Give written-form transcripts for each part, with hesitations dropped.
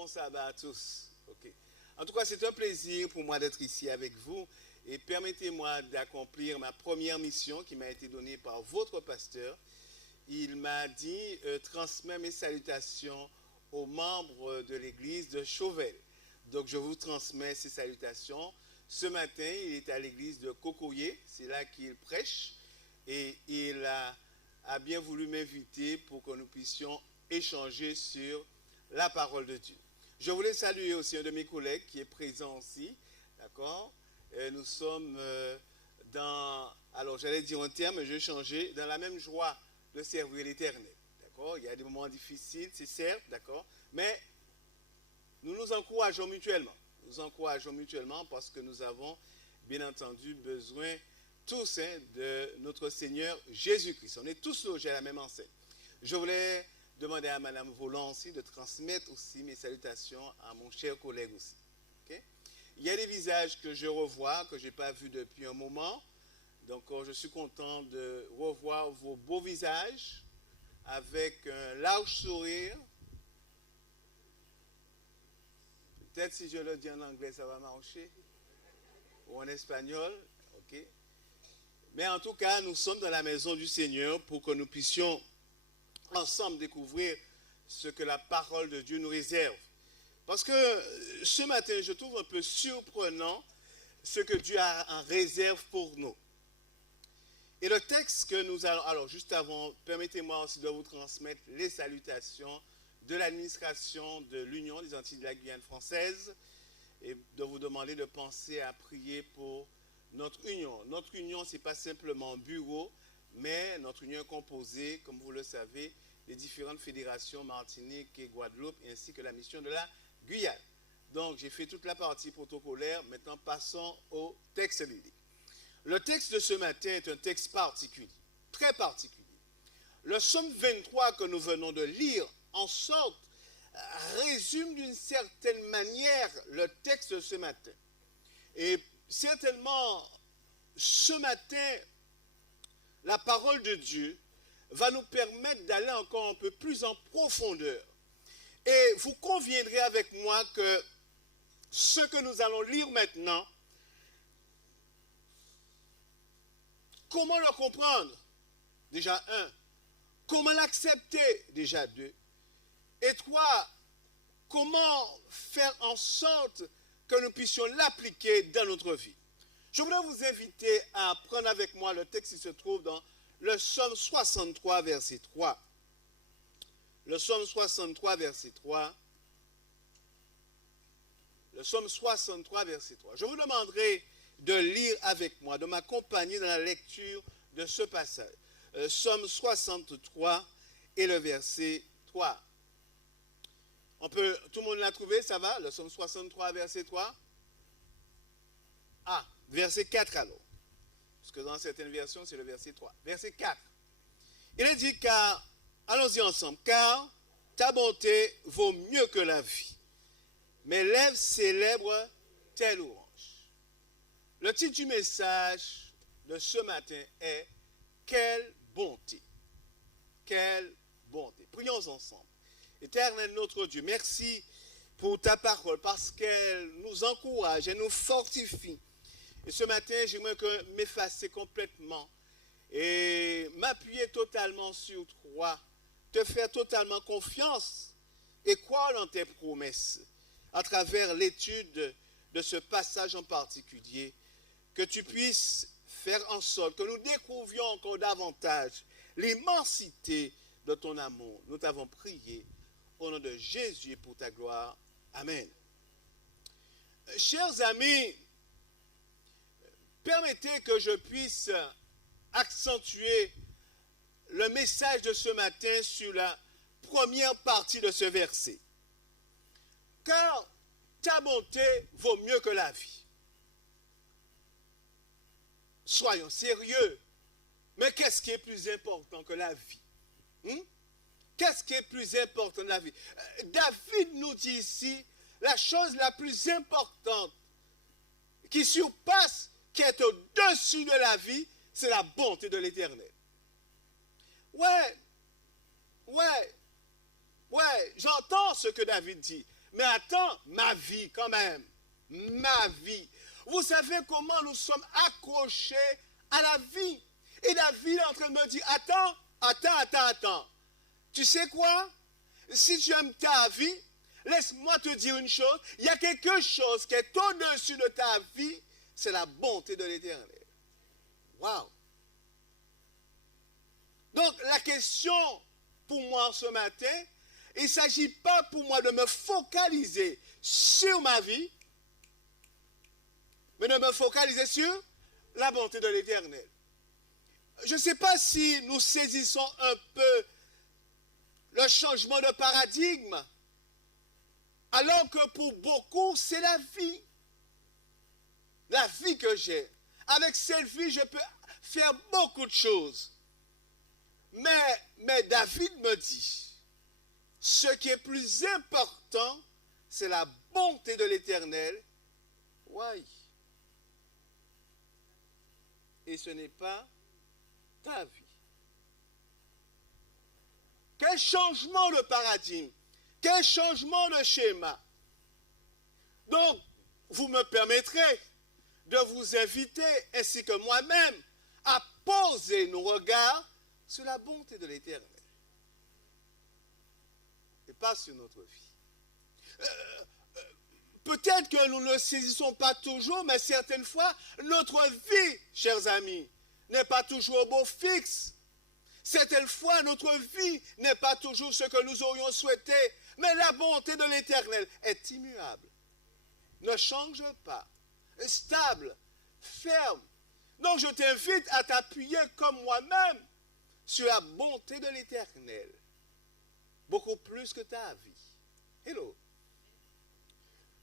Bon sabbat à tous. Ok. En tout cas, c'est un plaisir pour moi d'être ici avec vous et permettez-moi d'accomplir ma première mission qui m'a été donnée par votre pasteur. Il m'a dit transmettre mes salutations aux membres de l'église de Chauvel. Donc je vous transmets ces salutations. Ce matin, il est à l'église de Cocoyer, c'est là qu'il prêche et il a bien voulu m'inviter pour que nous puissions échanger sur la parole de Dieu. Je voulais saluer aussi un de mes collègues qui est présent aussi, d'accord? Nous sommes alors j'allais dire un terme, mais je vais changer, dans la même joie de servir l'Éternel, d'accord? Il y a des moments difficiles, c'est certes, d'accord? Mais nous nous encourageons mutuellement. Nous encourageons mutuellement parce que nous avons, bien entendu, besoin tous de notre Seigneur Jésus-Christ. On est tous logés à la même enseigne. Je voulais demander à Madame Volant aussi de transmettre aussi mes salutations à mon cher collègue aussi. Okay? Il y a des visages que je revois, que je n'ai pas vus depuis un moment. Donc je suis content de revoir vos beaux visages avec un large sourire. Peut-être si je le dis en anglais, ça va marcher. Ou en espagnol. Okay? Mais en tout cas, nous sommes dans la maison du Seigneur pour que nous puissions ensemble découvrir ce que la parole de Dieu nous réserve. Parce que ce matin, je trouve un peu surprenant ce que Dieu a en réserve pour nous. Et le texte que nous allons... Alors, juste avant, permettez-moi aussi de vous transmettre les salutations de l'administration de l'Union des Antilles de la Guyane française et de vous demander de penser à prier pour notre union. Notre union, ce n'est pas simplement un bureau, mais notre union est composée, comme vous le savez, des différentes fédérations Martinique et Guadeloupe, ainsi que la mission de la Guyane. Donc, j'ai fait toute la partie protocolaire. Maintenant, passons au texte biblique. Le texte de ce matin est un texte particulier, très particulier. Le psaume 23 que nous venons de lire, en sorte, résume d'une certaine manière le texte de ce matin. Et certainement, ce matin, la parole de Dieu va nous permettre d'aller encore un peu plus en profondeur. Et vous conviendrez avec moi que ce que nous allons lire maintenant, comment le comprendre? Déjà, un. Comment l'accepter? Déjà, deux. Et trois, comment faire en sorte que nous puissions l'appliquer dans notre vie? Je voudrais vous inviter à prendre avec moi le texte qui se trouve dans le psaume 63, verset 3. Le psaume 63, verset 3. Le psaume 63, verset 3. Je vous demanderai de lire avec moi, de m'accompagner dans la lecture de ce passage. Psaume 63 et le verset 3. Tout le monde l'a trouvé, ça va? Le psaume 63, verset 3. Ah, verset 4 alors. Parce que dans certaines versions, c'est le verset 3. Verset 4. Il est dit, car, allons-y ensemble, car ta bonté vaut mieux que la vie. Mes lèvres célèbrent tes louanges. Le titre du message de ce matin est « Quelle bonté !» Quelle bonté! Prions ensemble. Éternel notre Dieu, merci pour ta parole parce qu'elle nous encourage, elle nous fortifie. Et ce matin, j'aimerais que m'effacer complètement et m'appuyer totalement sur toi, te faire totalement confiance et croire dans tes promesses à travers l'étude de ce passage en particulier, que tu puisses faire en sorte que nous découvrions encore davantage l'immensité de ton amour. Nous t'avons prié au nom de Jésus et pour ta gloire. Amen. Chers amis, permettez que je puisse accentuer le message de ce matin sur la première partie de ce verset. Car ta bonté vaut mieux que la vie. Soyons sérieux. Mais qu'est-ce qui est plus important que la vie? Qu'est-ce qui est plus important que la vie? David nous dit ici, la chose la plus importante qui surpasse, qui est au-dessus de la vie, c'est la bonté de l'Éternel. Ouais, j'entends ce que David dit. Mais attends, ma vie quand même. Ma vie. Vous savez comment nous sommes accrochés à la vie. Et la vie est en train de me dire, attends. Tu sais quoi? Si tu aimes ta vie, laisse-moi te dire une chose. Il y a quelque chose qui est au-dessus de ta vie. C'est la bonté de l'Éternel. Waouh! Donc la question pour moi ce matin, il ne s'agit pas pour moi de me focaliser sur ma vie, mais de me focaliser sur la bonté de l'Éternel. Je ne sais pas si nous saisissons un peu le changement de paradigme, alors que pour beaucoup, c'est la vie. La vie que j'ai. Avec cette vie, je peux faire beaucoup de choses. Mais David me dit, ce qui est plus important, c'est la bonté de l'Éternel. Oui. Et ce n'est pas ta vie. Quel changement de paradigme, quel changement de schéma. Donc, vous me permettrez de vous inviter, ainsi que moi-même, à poser nos regards sur la bonté de l'Éternel. Et pas sur notre vie. Peut-être que nous ne le saisissons pas toujours, mais certaines fois, notre vie, chers amis, n'est pas toujours au beau fixe. Certaines fois, notre vie n'est pas toujours ce que nous aurions souhaité, mais la bonté de l'Éternel est immuable, ne change pas, est stable, ferme. Donc je t'invite à t'appuyer comme moi-même sur la bonté de l'Éternel, beaucoup plus que ta vie. Hello.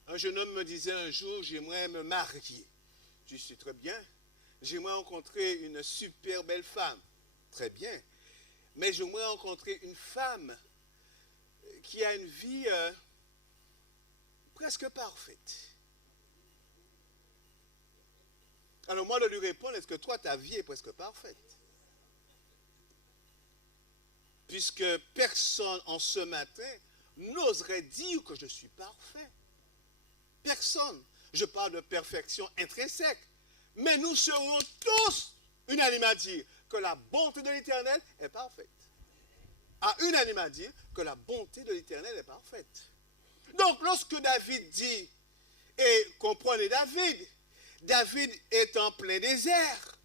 Un jeune homme me disait un jour, j'aimerais me marier. Je suis très bien. J'aimerais rencontrer une super belle femme. Très bien. Mais j'aimerais rencontrer une femme qui a une vie presque parfaite. Alors moi de lui répondre, est-ce que toi ta vie est presque parfaite? Puisque personne en ce matin n'oserait dire que je suis parfait. Personne. Je parle de perfection intrinsèque. Mais nous serons tous unanimes à dire que la bonté de l'Éternel est parfaite. À unanime à dire que la bonté de l'Éternel est parfaite. Donc lorsque David dit, et comprenez David est en plein désert.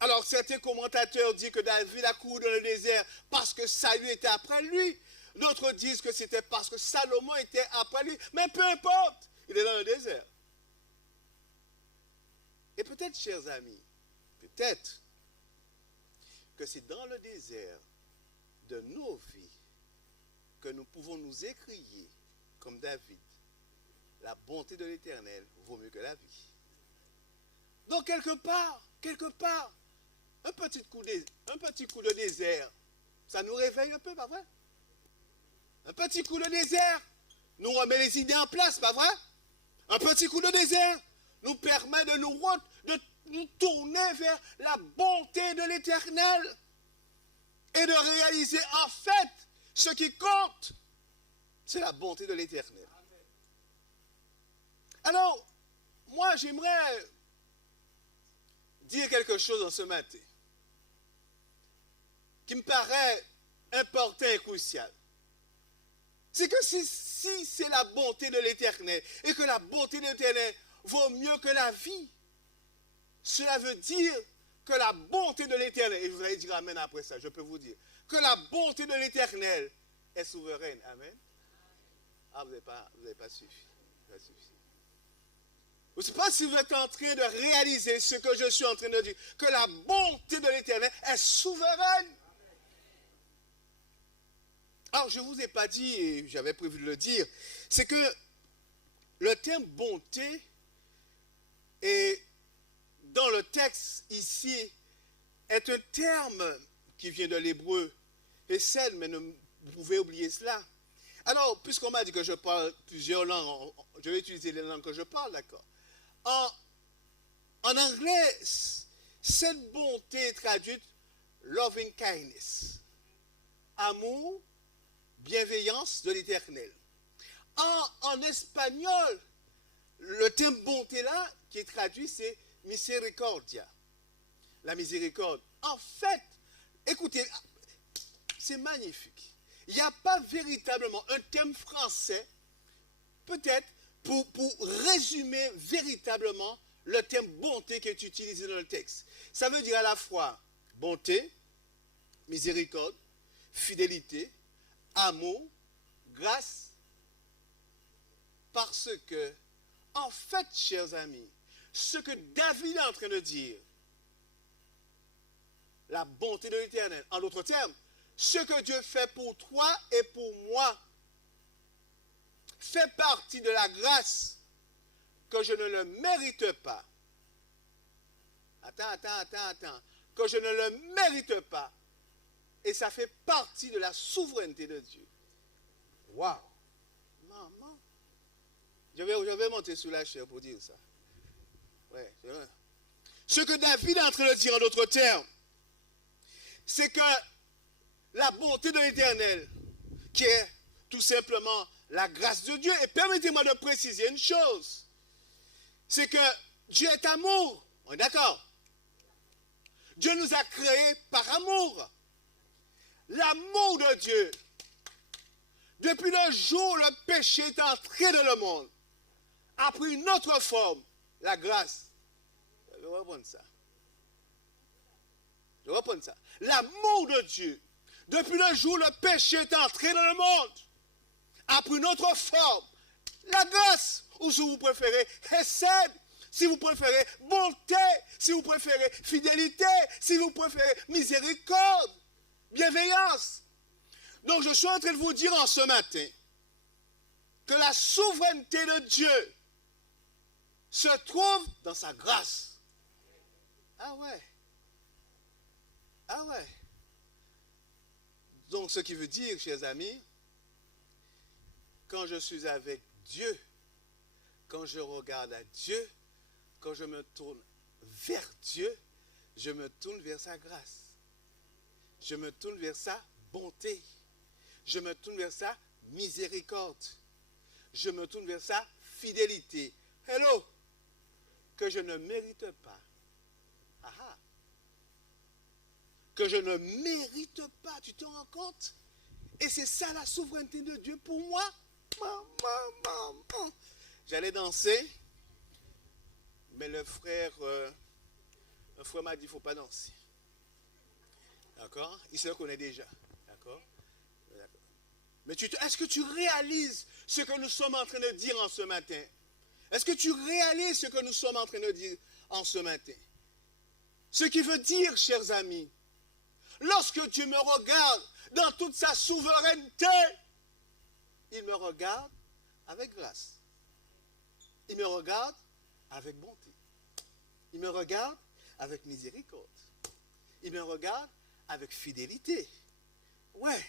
Alors certains commentateurs disent que David a couru dans le désert parce que Saül était après lui. D'autres disent que c'était parce que Salomon était après lui. Mais peu importe, il est dans le désert. Et peut-être, chers amis, peut-être que c'est dans le désert de nos vies que nous pouvons nous écrier comme David. La bonté de l'Éternel vaut mieux que la vie. Donc quelque part, un petit coup de désert, ça nous réveille un peu, pas vrai? Un petit coup de désert nous remet les idées en place, pas vrai? Un petit coup de désert nous permet de nous tourner vers la bonté de l'Éternel et de réaliser en fait ce qui compte, c'est la bonté de l'Éternel. Alors, moi j'aimerais dire quelque chose en ce matin qui me paraît important et crucial. C'est que si c'est la bonté de l'Éternel et que la bonté de l'Éternel vaut mieux que la vie, cela veut dire que la bonté de l'Éternel, et vous allez dire amen après ça, je peux vous dire, que la bonté de l'Éternel est souveraine. Amen. Ah, vous n'avez pas suffi. Je ne sais pas si vous êtes en train de réaliser ce que je suis en train de dire, que la bonté de l'Éternel est souveraine. Alors, je ne vous ai pas dit, et j'avais prévu de le dire, c'est que le terme bonté est, dans le texte ici, est un terme qui vient de l'hébreu. Et celle, mais vous pouvez oublier cela. Alors, puisqu'on m'a dit que je parle plusieurs langues, je vais utiliser les langues que je parle, d'accord. En anglais, cette bonté est traduite loving kindness. Amour, bienveillance de l'Éternel. En espagnol, le terme bonté là, qui est traduit, c'est misericordia. La miséricorde. En fait, écoutez, c'est magnifique. Il n'y a pas véritablement un terme français, peut-être, pour résumer véritablement le terme bonté qui est utilisé dans le texte. Ça veut dire à la fois bonté, miséricorde, fidélité, amour, grâce, parce que, en fait, chers amis, ce que David est en train de dire, la bonté de l'Éternel, en d'autres termes, ce que Dieu fait pour toi et pour moi, fait partie de la grâce que je ne le mérite pas. Attends. Que je ne le mérite pas. Et ça fait partie de la souveraineté de Dieu. Waouh! Maman. Je vais monter sous la chair pour dire ça. Ouais, c'est vrai. Ce que David est en train de dire en d'autres termes, c'est que la bonté de l'Éternel, qui est tout simplement la grâce de Dieu, et permettez-moi de préciser une chose, c'est que Dieu est amour. On est d'accord? Dieu nous a créés par amour. L'amour de Dieu, depuis le jour où le péché est entré dans le monde, a pris une autre forme, la grâce. Je vais reprendre ça. L'amour de Dieu, depuis le jour où le péché est entré dans le monde, a pris une autre forme, la grâce, ou si vous préférez, hesed, si vous préférez, bonté, si vous préférez, fidélité, si vous préférez, miséricorde, bienveillance. Donc je suis en train de vous dire en ce matin que la souveraineté de Dieu se trouve dans sa grâce. Ah ouais. Donc ce qui veut dire, chers amis, quand je suis avec Dieu, quand je regarde à Dieu, quand je me tourne vers Dieu, je me tourne vers sa grâce. Je me tourne vers sa bonté. Je me tourne vers sa miséricorde. Je me tourne vers sa fidélité. Hello! Que je ne mérite pas. Aha! Que je ne mérite pas. Tu te rends compte? Et c'est ça la souveraineté de Dieu pour moi. Maman. J'allais danser, mais le frère m'a dit qu'il ne faut pas danser. D'accord? Il se connaît déjà. D'accord? Mais est-ce que tu réalises ce que nous sommes en train de dire en ce matin? Est-ce que tu réalises ce que nous sommes en train de dire en ce matin? Ce qui veut dire, chers amis, lorsque Dieu me regarde dans toute sa souveraineté, il me regarde avec grâce. Il me regarde avec bonté. Il me regarde avec miséricorde. Il me regarde avec fidélité. Ouais.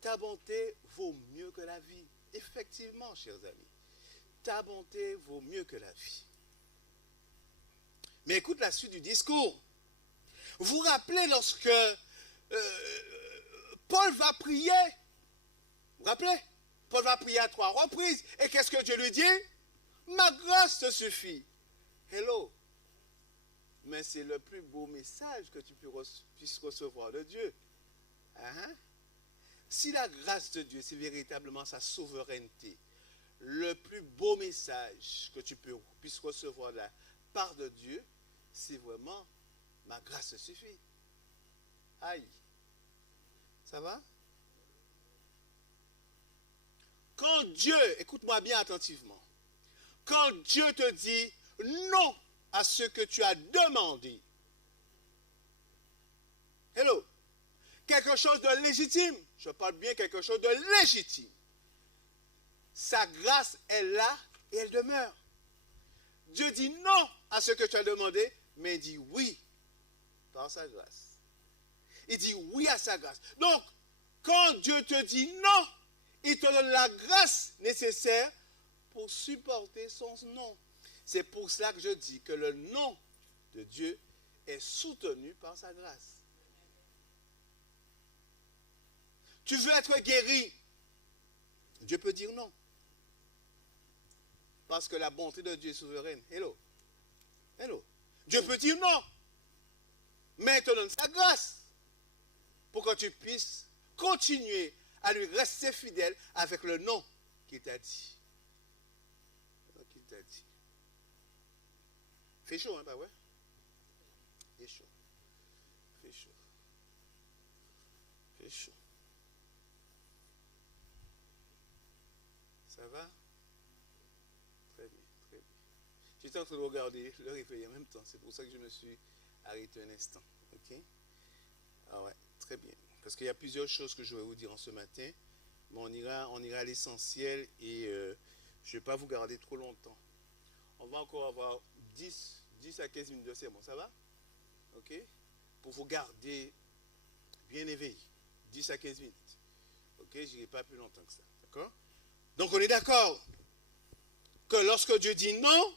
Ta bonté vaut mieux que la vie. Effectivement, chers amis. Ta bonté vaut mieux que la vie. Mais écoute la suite du discours. Vous vous rappelez lorsque Paul va prier? Vous vous rappelez? Paul va prier à 3 reprises. Et qu'est-ce que Dieu lui dit? Ma grâce te suffit. Hello. Mais c'est le plus beau message que tu puisses recevoir de Dieu. Hein? Si la grâce de Dieu, c'est véritablement sa souveraineté, le plus beau message que tu puisses recevoir de la part de Dieu, c'est vraiment ma grâce te suffit. Aïe. Ça va? Quand Dieu, écoute-moi bien attentivement, quand Dieu te dit non à ce que tu as demandé, hello, quelque chose de légitime, je parle bien quelque chose de légitime, sa grâce est là et elle demeure. Dieu dit non à ce que tu as demandé, mais il dit oui par sa grâce. Il dit oui à sa grâce. Donc, quand Dieu te dit non, il te donne la grâce nécessaire pour supporter son non. C'est pour cela que je dis que le non de Dieu est soutenu par sa grâce. Tu veux être guéri. Dieu peut dire non. Parce que la bonté de Dieu est souveraine. Hello. Hello. Dieu peut dire non. Mais il te donne sa grâce pour que tu puisses continuer à lui rester fidèle avec le non qu'il t'a dit. Qu'il t'a dit. Fait chaud, hein, pas vrai? Fait chaud. Fait chaud. Fait chaud. Ça va? Très bien, très bien. J'étais en train de regarder le réveil en même temps. C'est pour ça que je me suis arrêté un instant. Ok? Ah ouais, très bien. Parce qu'il y a plusieurs choses que je vais vous dire en ce matin. Mais on ira à l'essentiel et je ne vais pas vous garder trop longtemps. On va encore avoir 10 à 15 minutes de sermon. Ça va? Ok? Pour vous garder bien éveillé. 10 à 15 minutes. Ok? Je n'irai pas plus longtemps que ça. D'accord? Donc on est d'accord que lorsque Dieu dit non,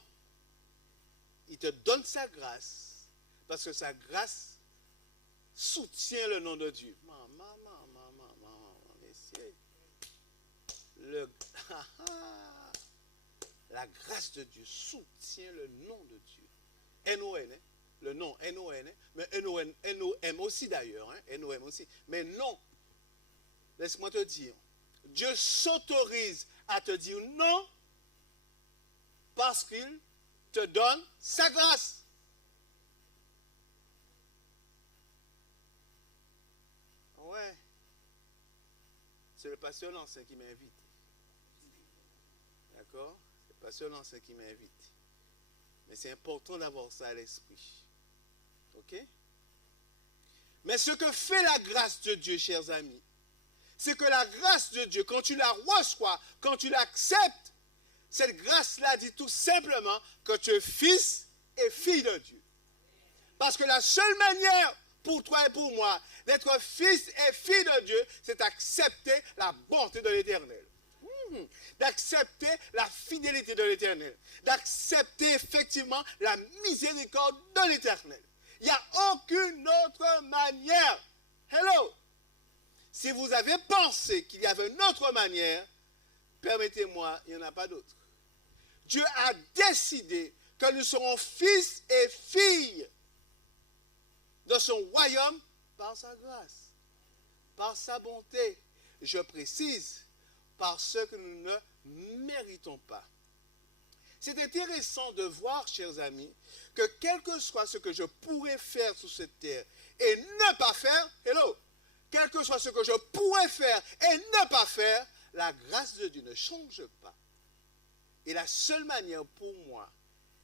il te donne sa grâce, parce que sa grâce soutient le nom de Dieu. La grâce de Dieu soutient le nom de Dieu. N-O-N, hein? Le nom N-O-N, hein? Mais N-O-M aussi d'ailleurs, hein? N-O-M aussi. Mais non, laisse-moi te dire, Dieu s'autorise à te dire non parce qu'il te donne sa grâce. Ouais. C'est le pasteur Lancin qui m'invite. D'accord? C'est le pasteur Lancin qui m'invite. Mais c'est important d'avoir ça à l'esprit. Ok? Mais ce que fait la grâce de Dieu, chers amis, c'est que la grâce de Dieu, quand tu la reçois, quand tu l'acceptes, cette grâce-là dit tout simplement que tu es fils et fille de Dieu. Parce que la seule manière pour toi et pour moi d'être fils et fille de Dieu, c'est d'accepter la bonté de l'Éternel. D'accepter la fidélité de l'Éternel. D'accepter effectivement la miséricorde de l'Éternel. Il n'y a aucune autre manière. Hello! Si vous avez pensé qu'il y avait une autre manière, permettez-moi, il n'y en a pas d'autre. Dieu a décidé que nous serons fils et filles de son royaume par sa grâce, par sa bonté. Je précise, parce que nous ne méritons pas. C'est intéressant de voir, chers amis, que quel que soit ce que je pourrais faire sur cette terre et ne pas faire, hello, quel que soit ce que je pourrais faire et ne pas faire, la grâce de Dieu ne change pas. Et la seule manière pour moi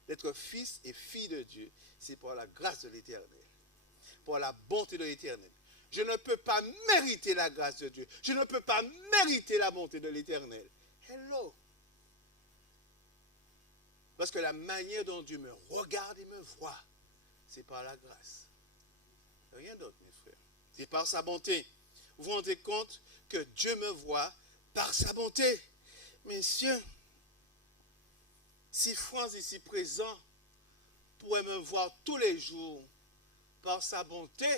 d'être fils et fille de Dieu, c'est par la grâce de l'Éternel, par la bonté de l'Éternel. Je ne peux pas mériter la grâce de Dieu. Je ne peux pas mériter la bonté de l'Éternel. Hello. Parce que la manière dont Dieu me regarde et me voit, c'est par la grâce. Rien d'autre, mes frères. C'est par sa bonté. Vous vous rendez compte que Dieu me voit par sa bonté. Messieurs, si France ici présent pourrait me voir tous les jours par sa bonté,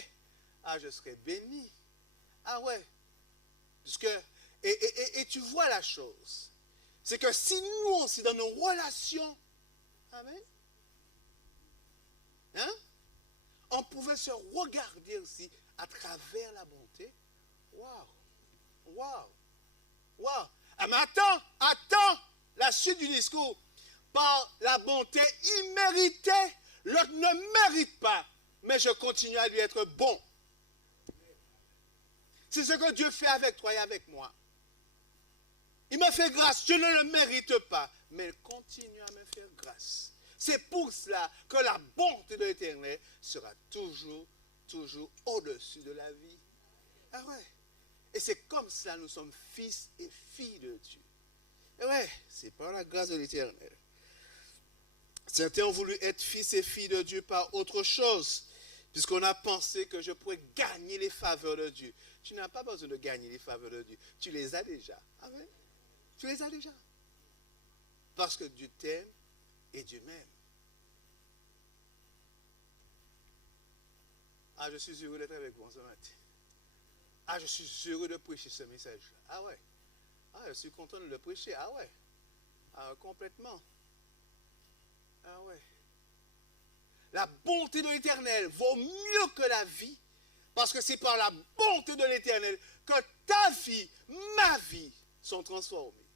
ah, je serais béni. Ah ouais. Parce que, et tu vois la chose, c'est que si nous aussi dans nos relations, amen, hein, on pouvait se regarder aussi à travers la bonté. Waouh, waouh, waouh. Ah, mais attends, la suite du discours. Par la bonté imméritée, l'autre ne mérite pas, mais je continue à lui être bon. C'est ce que Dieu fait avec toi et avec moi. Il me fait grâce, je ne le mérite pas, mais il continue à me faire grâce. C'est pour cela que la bonté de l'Éternel sera toujours au-dessus de la vie. Ah ouais. Et c'est comme ça nous sommes fils et filles de Dieu. Et ouais, c'est par la grâce de l'Éternel. Certains ont voulu être fils et filles de Dieu par autre chose, puisqu'on a pensé que je pourrais gagner les faveurs de Dieu. Tu n'as pas besoin de gagner les faveurs de Dieu. Tu les as déjà. Amen. Tu les as déjà. Parce que Dieu t'aime et Dieu m'aime. Ah, je suis heureux d'être avec vous ce matin. Ah, je suis heureux de prêcher ce message. Ah ouais. Ah, je suis content de le prêcher. Ah ouais. Ah, complètement. Ah ouais. La bonté de l'Éternel vaut mieux que la vie, parce que c'est par la bonté de l'Éternel que ta vie, ma vie, sont transformées.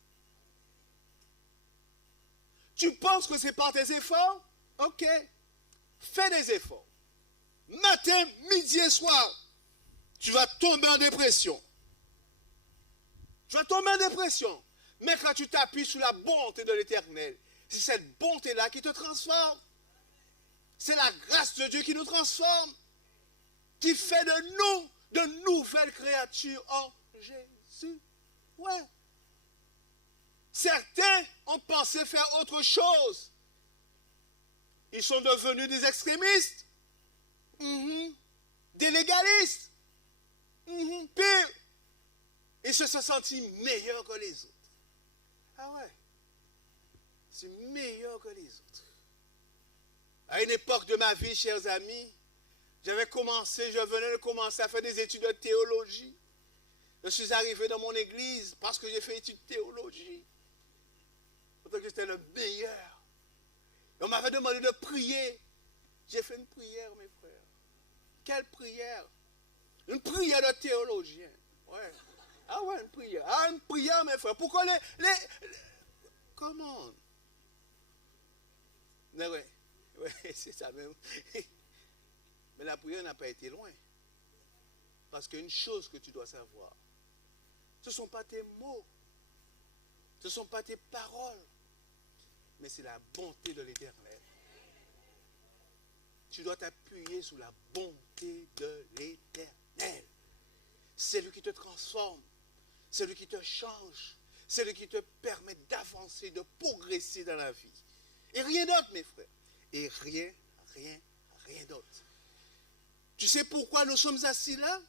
Tu penses que c'est par tes efforts? Ok. Fais des efforts. Matin, midi et soir, tu vas tomber en dépression. Tu vas tomber en dépression. Mais quand tu t'appuies sur la bonté de l'Éternel, c'est cette bonté-là qui te transforme. C'est la grâce de Dieu qui nous transforme, qui fait de nous de nouvelles créatures en Jésus. Ouais. Certains ont pensé faire autre chose. Ils sont devenus des extrémistes, des légalistes. Pire, ils se sont sentis meilleurs que les autres. Ah ouais, c'est meilleur que les autres. À une époque de ma vie, chers amis, je venais de commencer à faire des études de théologie. Je suis arrivé dans mon église parce que j'ai fait études de théologie. Pourtant que j'étais le meilleur. Et on m'avait demandé de prier. J'ai fait une prière, mes frères. Quelle prière? Une prière de théologien. Ouais. Ah ouais, une prière. Ah, une prière, mes frères. Pourquoi comment? Mais ouais, c'est ça même. Mais la prière n'a pas été loin. Parce qu'une chose que tu dois savoir, ce ne sont pas tes mots, ce ne sont pas tes paroles, mais c'est la bonté de l'Éternel. Tu dois t'appuyer sur la bonté de l'Éternel. C'est lui qui te transforme, c'est lui qui te change, c'est lui qui te permet d'avancer, de progresser dans la vie. Et rien d'autre, mes frères. Et rien d'autre. Tu sais pourquoi nous sommes assis là?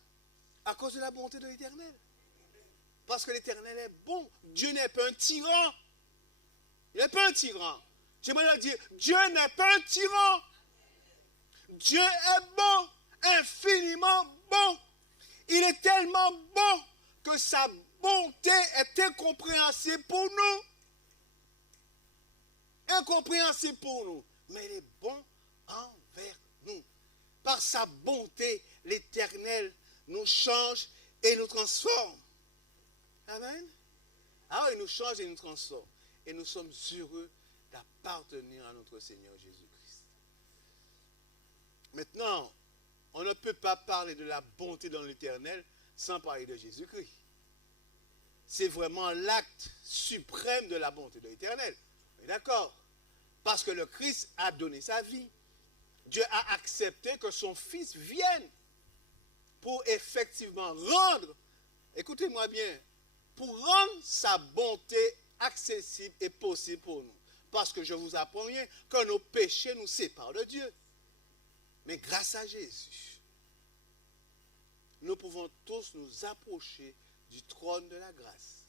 À cause de la bonté de l'Éternel. Parce que l'Éternel est bon. Dieu n'est pas un tyran. Il n'est pas un tyran. J'aimerais dire, Dieu n'est pas un tyran. Dieu est bon, infiniment bon. Il est tellement bon que sa bonté est incompréhensible pour nous. Incompréhensible pour nous. Mais il est bon envers nous. Par sa bonté, l'Éternel nous change et nous transforme. Amen. Ah oui, il nous change et nous transforme. Et nous sommes heureux d'appartenir à notre Seigneur Jésus-Christ. Maintenant, on ne peut pas parler de la bonté dans l'Éternel sans parler de Jésus-Christ. C'est vraiment l'acte suprême de la bonté de l'Éternel. D'accord? Parce que le Christ a donné sa vie. Dieu a accepté que son Fils vienne pour effectivement rendre, écoutez-moi bien, pour rendre sa bonté accessible et possible pour nous. Parce que je vous apprends bien que nos péchés nous séparent de Dieu. Mais grâce à Jésus, nous pouvons tous nous approcher du trône de la grâce,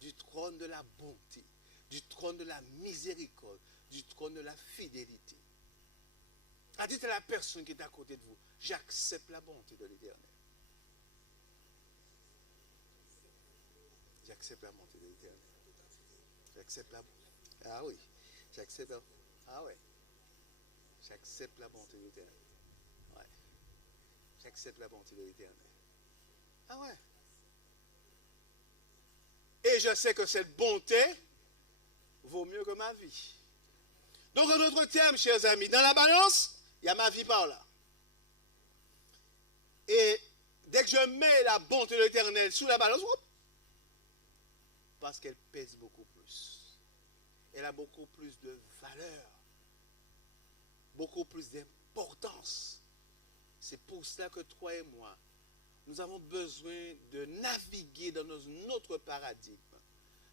du trône de la bonté, du trône de la miséricorde, du trône de la fidélité. Dites à la personne qui est à côté de vous, j'accepte la bonté de l'Éternel. J'accepte la bonté de l'Éternel. J'accepte la bonté. Ah oui, j'accepte la bonté. Ah ouais. J'accepte la bonté de l'Éternel. Ouais. J'accepte la bonté de l'Éternel. Ah ouais. Et je sais que cette bonté vaut mieux que ma vie. Donc, en d'autres termes, chers amis, dans la balance, il y a ma vie par là. Et dès que je mets la bonté de l'Éternel sous la balance, parce qu'elle pèse beaucoup plus. Elle a beaucoup plus de valeur, beaucoup plus d'importance. C'est pour cela que toi et moi, nous avons besoin de naviguer dans notre paradigme,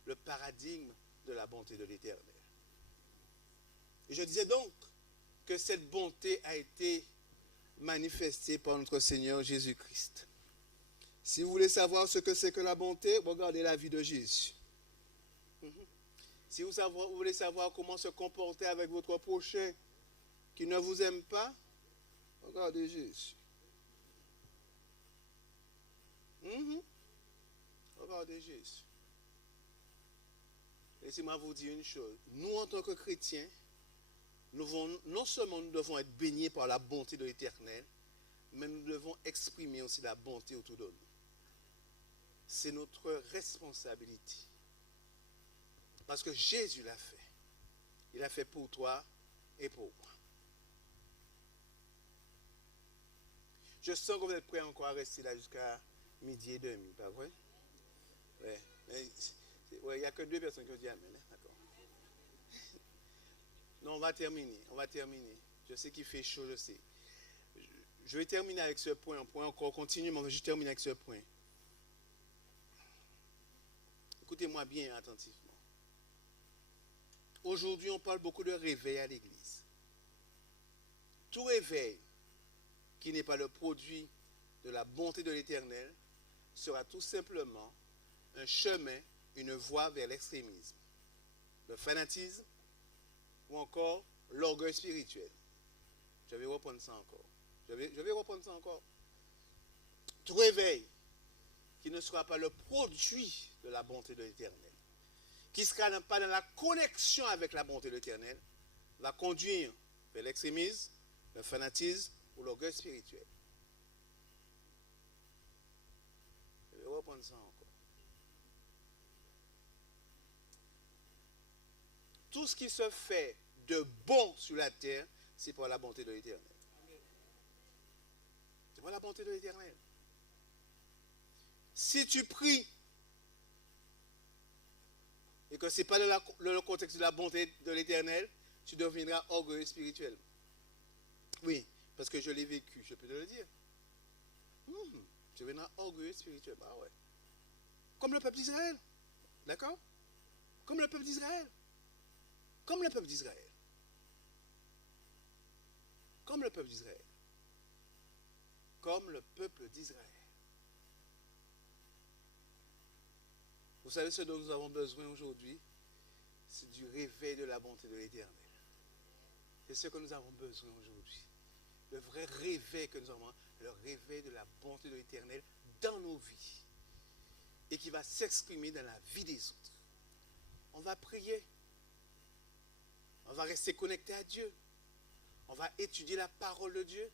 le paradigme de la bonté de l'Éternel. Et je disais donc que cette bonté a été manifestée par notre Seigneur Jésus-Christ. Si vous voulez savoir ce que c'est que la bonté, regardez la vie de Jésus. Si vous voulez savoir comment se comporter avec votre prochain qui ne vous aime pas, regardez Jésus. Mhm. Regardez Jésus. Laissez-moi vous dire une chose. Nous, en tant que chrétiens, non seulement nous devons être baignés par la bonté de l'Éternel, mais nous devons exprimer aussi la bonté autour de nous. C'est notre responsabilité. Parce que Jésus l'a fait. Il l'a fait pour toi et pour moi. Je sens que vous êtes prêts encore à rester là jusqu'à midi et demi, pas vrai? Ouais. Il n'y a que 2 personnes qui ont dit Amen. Hein? D'accord. Non, on va terminer. On va terminer. Je sais qu'il fait chaud, je sais. Je vais terminer avec ce point. On pourrait encore continuer, mais je termine avec ce point. Écoutez-moi bien attentivement. Aujourd'hui, on parle beaucoup de réveil à l'église. Tout réveil qui n'est pas le produit de la bonté de l'Éternel sera tout simplement un chemin, une voie vers l'extrémisme, le fanatisme ou encore l'orgueil spirituel. Je vais reprendre ça encore. Je vais reprendre ça encore. Tout réveil qui ne sera pas le produit de la bonté de l'Éternel, qui ne sera pas dans la connexion avec la bonté de l'Éternel, va conduire vers l'extrémisme, le fanatisme ou l'orgueil spirituel. Je vais reprendre ça encore. Tout ce qui se fait de bon sur la terre, c'est pour la bonté de l'Éternel. C'est pour la bonté de l'Éternel. Si tu pries et que ce n'est pas dans le contexte de la bonté de l'Éternel, tu deviendras orgueilleux spirituel. Oui, parce que je l'ai vécu, je peux te le dire. Tu deviendras orgueilleux spirituel. Bah ouais. Comme le peuple d'Israël. D'accord? Comme le peuple d'Israël. Comme le peuple d'Israël. Comme le peuple d'Israël. Comme le peuple d'Israël. Vous savez ce dont nous avons besoin aujourd'hui? C'est du réveil de la bonté de l'Éternel. C'est ce que nous avons besoin aujourd'hui. Le vrai réveil que nous avons, le réveil de la bonté de l'Éternel dans nos vies. Et qui va s'exprimer dans la vie des autres. On va prier. On va rester connecté à Dieu. On va étudier la parole de Dieu.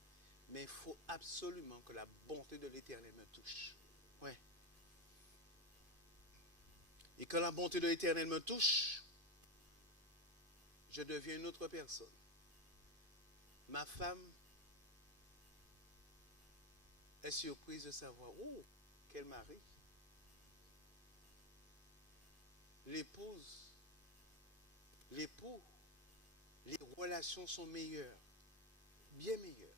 Mais il faut absolument que la bonté de l'Éternel me touche. Ouais. Et quand la bonté de l'Éternel me touche, je deviens une autre personne. Ma femme est surprise de savoir, oh, quel mari. L'épouse, l'époux, les relations sont meilleures, bien meilleures.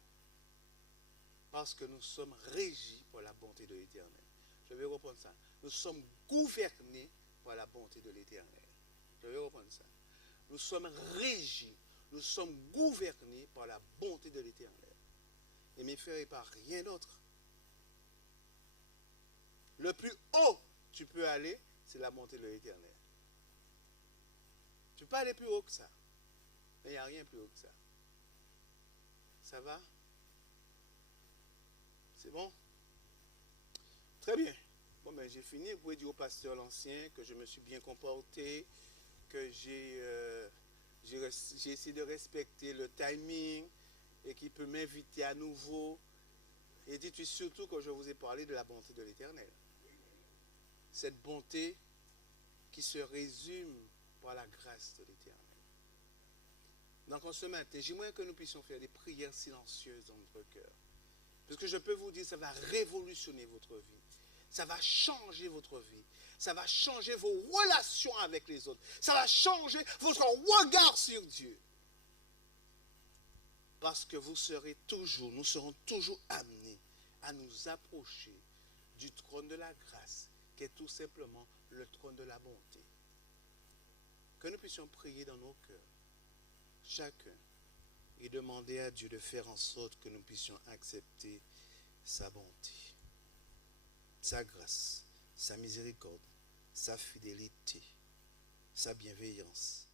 Parce que nous sommes régis par la bonté de l'Éternel. Je vais reprendre ça. Nous sommes gouvernés par la bonté de l'Éternel. Je vais reprendre ça. Nous sommes régis, nous sommes gouvernés par la bonté de l'Éternel. Et mes frères, et par rien d'autre. Le plus haut tu peux aller, c'est la bonté de l'Éternel. Tu peux pas aller plus haut que ça. Mais il n'y a rien plus haut que ça. Ça va? C'est bon? Très bien. Bon, ben, j'ai fini. Vous pouvez dire au pasteur l'ancien que je me suis bien comporté, que j'ai essayé de respecter le timing et qu'il peut m'inviter à nouveau. Et dites-lui surtout que je vous ai parlé de la bonté de l'Éternel. Cette bonté qui se résume par la grâce de l'Éternel. Donc, en ce matin, j'aimerais que nous puissions faire des prières silencieuses dans notre cœur. Parce que je peux vous dire, ça va révolutionner votre vie. Ça va changer votre vie. Ça va changer vos relations avec les autres. Ça va changer votre regard sur Dieu. Parce que nous serons toujours amenés à nous approcher du trône de la grâce, qui est tout simplement le trône de la bonté. Que nous puissions prier dans nos cœurs, chacun, et demander à Dieu de faire en sorte que nous puissions accepter sa bonté, sa grâce, sa miséricorde, sa fidélité, sa bienveillance,